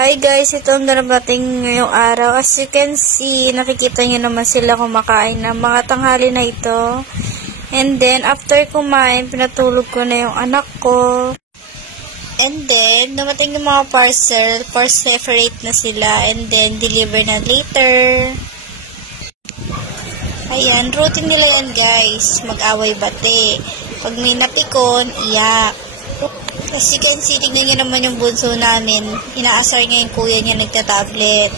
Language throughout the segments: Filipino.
Hi guys, ito ang darating ngayong araw. As you can see, nakikita nyo naman sila kumakain ng mga tanghali na ito. And then, after kumain, pinatulog ko na yung anak ko. And then, dumating yung mga parcel. Separate na sila. And then, deliver na later. Ayan, routine nila yan guys. Mag-away bate. Pag may napikon, iyak. As you can see, tignan nyo naman yung bunso namin. Inaasar niya yung kuya niya nagta-tablet.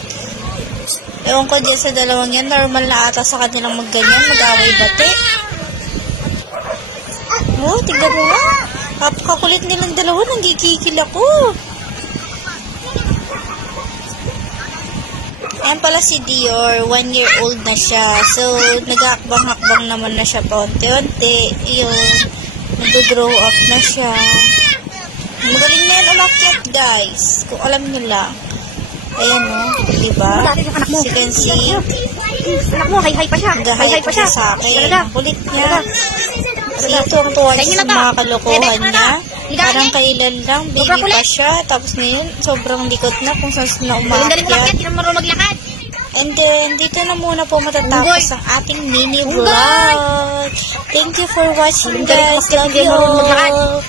Ewan ko dyan sa dalawang yan, normal na ata sa kanilang magganyan, mag-away bate. Oh, tignan mo nga. Kapakakulit nilang dalawa, nanggigigil ako. Ayan pala si Dior, 1 year old na siya. So, nag-hakbang-hakbang naman na siya pa unti-unti. Yun, nag-grow up na siya. Magaling na yan umakyat guys. Kung alam nyo lang. Ayan o. Diba? Si Kenzie. Anak mo, hay-hay pa siya. Hay-hay pa siya sa akin. Ang kulit niya. Kasi tuwang-tuwa sa mga kalokohan niya. Parang kailan lang. Baby pa siya. Tapos ngayon, sobrang likot na kung saan na umakyat. And then, dito na muna po matatapos ang ating mini vlog. Thank you for watching guys. Love you all.